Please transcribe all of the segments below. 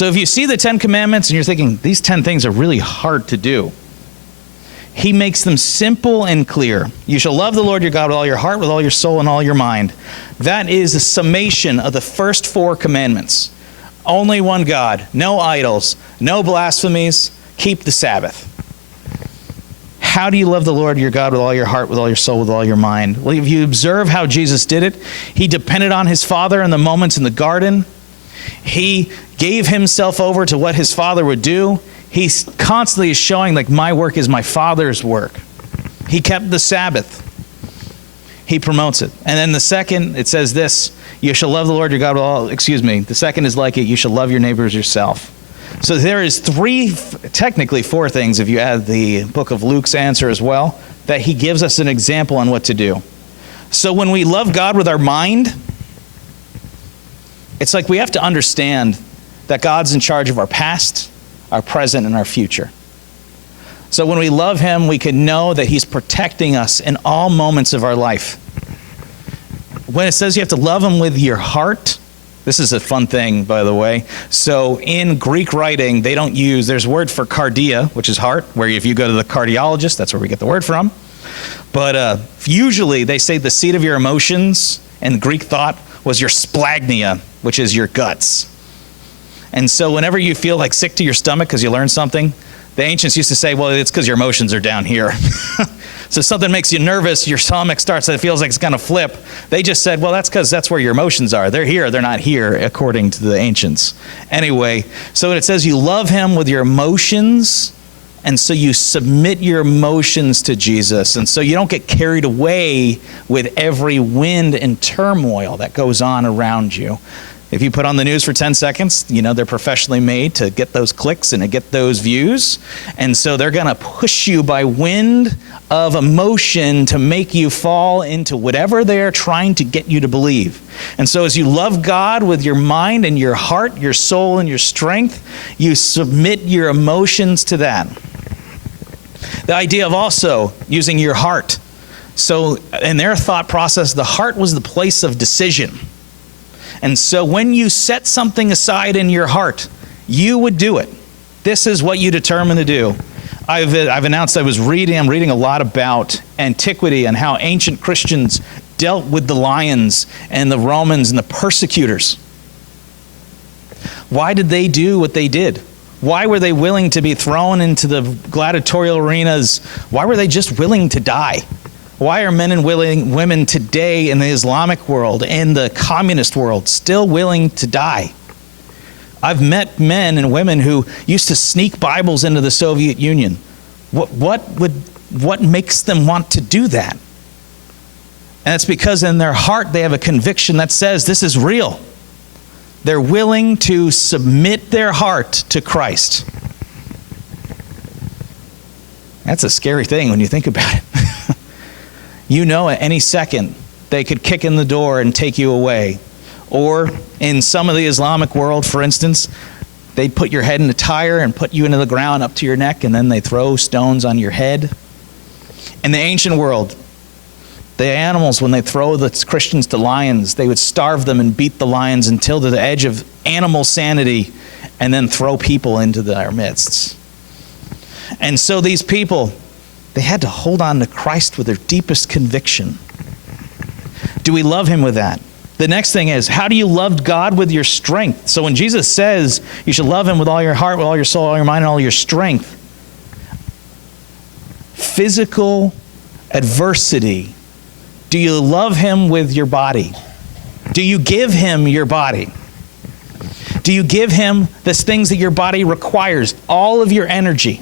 So if you see the 10 commandments and you're thinking, these 10 things are really hard to do, he makes them simple and clear. You shall love the Lord your God with all your heart, with all your soul, and all your mind. That is a summation of the first 4 commandments. Only one God, no idols, no blasphemies, keep the Sabbath. How do you love the Lord your God with all your heart, with all your soul, with all your mind? Well, if you observe how Jesus did it, he depended on his Father in the moments in the garden. He gave himself over to what his Father would do. He constantly is showing, like, my work is my Father's work. He kept the Sabbath. He promotes it. And then the second, it says this, you shall love the Lord your God with all, the second is like it, you shall love your neighbors yourself. So there is technically 4 things, if you add the book of Luke's answer as well, that he gives us an example on what to do. So when we love God with our mind, it's like we have to understand that God's in charge of our past, our present, and our future. So when we love him, we can know that he's protecting us in all moments of our life. When it says you have to love him with your heart, this is a fun thing, by the way. So in Greek writing, they don't use, there's a word for cardia, which is heart, where if you go to the cardiologist, that's where we get the word from. But usually they say the seat of your emotions, and Greek thought was your splagnia, which is your guts. And so whenever you feel like sick to your stomach because you learned something, the ancients used to say, well, it's because your emotions are down here. So something makes you nervous, your stomach starts, it feels like it's going to flip. They just said, well, that's because that's where your emotions are. They're here, they're not here, according to the ancients. Anyway, so it says you love him with your emotions, and so you submit your emotions to Jesus. And so you don't get carried away with every wind and turmoil that goes on around you. If you put on the news for 10 seconds, you know, they're professionally made to get those clicks and to get those views. And so they're going to push you by wind of emotion to make you fall into whatever they're trying to get you to believe. And so as you love God with your mind and your heart, your soul and your strength, you submit your emotions to that. The idea of also using your heart. So in their thought process, the heart was the place of decision. And so when you set something aside in your heart, you would do it. This is what you determine to do. I've announced I'm reading a lot about antiquity and how ancient Christians dealt with the lions and the Romans and the persecutors. Why did they do what they did? Why were they willing to be thrown into the gladiatorial arenas? Why were they just willing to die? Why are men and women today in the Islamic world, in the communist world, still willing to die? I've met men and women who used to sneak Bibles into the Soviet Union. What makes them want to do that? And it's because in their heart they have a conviction that says this is real. They're willing to submit their heart to Christ. That's a scary thing when you think about it. You know, at any second, they could kick in the door and take you away. Or in some of the Islamic world, for instance, they'd put your head in a tire and put you into the ground up to your neck, and then they throw stones on your head. In the ancient world, the animals, when they throw the Christians to lions, they would starve them and beat the lions until to the edge of animal sanity, and then throw people into their midst. And so these people, they had to hold on to Christ with their deepest conviction. Do we love him with that? The next thing is, how do you love God with your strength? So when Jesus says you should love him with all your heart, with all your soul, all your mind, and all your strength, physical adversity, do you love him with your body? Do you give him your body? Do you give him the things that your body requires, all of your energy?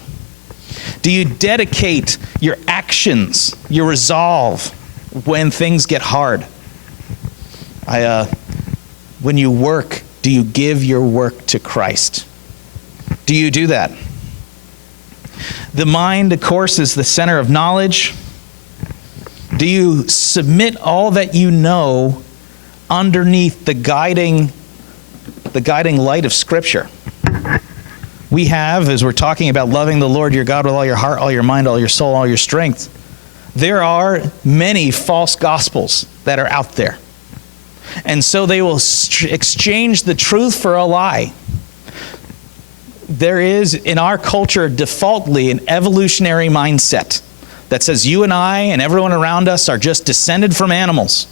Do you dedicate your actions, your resolve, when things get hard? When you work, do you give your work to Christ? Do you do that? The mind, of course, is the center of knowledge. Do you submit all that you know underneath the guiding light of Scripture? We have, as we're talking about loving the Lord your God with all your heart, all your mind, all your soul, all your strength, there are many false gospels that are out there. And so they will exchange the truth for a lie. there is in our culture defaultly an evolutionary mindset that says you and I and everyone around us are just descended from animals.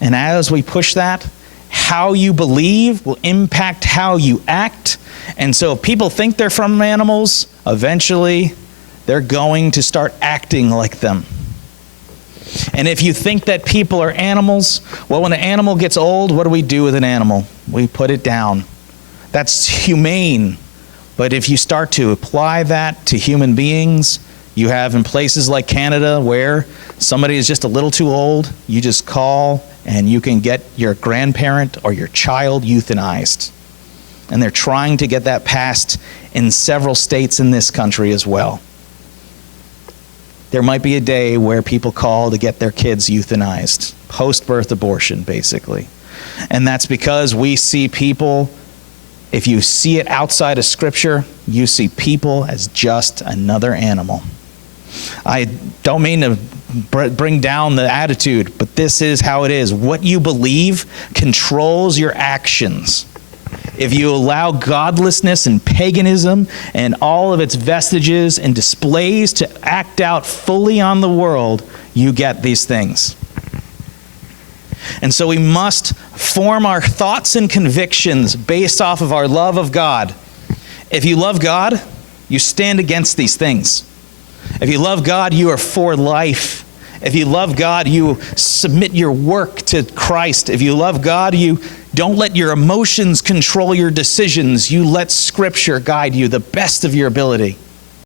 And as we push that, how you believe will impact how you act. And so if people think they're from animals, eventually they're going to start acting like them. And if you think that people are animals, well, when an animal gets old, what do we do with an animal? We put it down. That's humane. But if you start to apply that to human beings, you have in places like Canada where somebody is just a little too old, you just call and you can get your grandparent or your child euthanized. And they're trying to get that passed in several states in this country as well. There might be a day where people call to get their kids euthanized, post-birth abortion, basically. And that's because we see people, if you see it outside of Scripture, you see people as just another animal. I don't mean to bring down the attitude, but this is how it is. What you believe controls your actions. If you allow godlessness and paganism and all of its vestiges and displays to act out fully on the world, you get these things. And so we must form our thoughts and convictions based off of our love of God. If you love God, you stand against these things. If you love God, you are for life. If you love God, you submit your work to Christ. If you love God, you don't let your emotions control your decisions. You let Scripture guide you the best of your ability.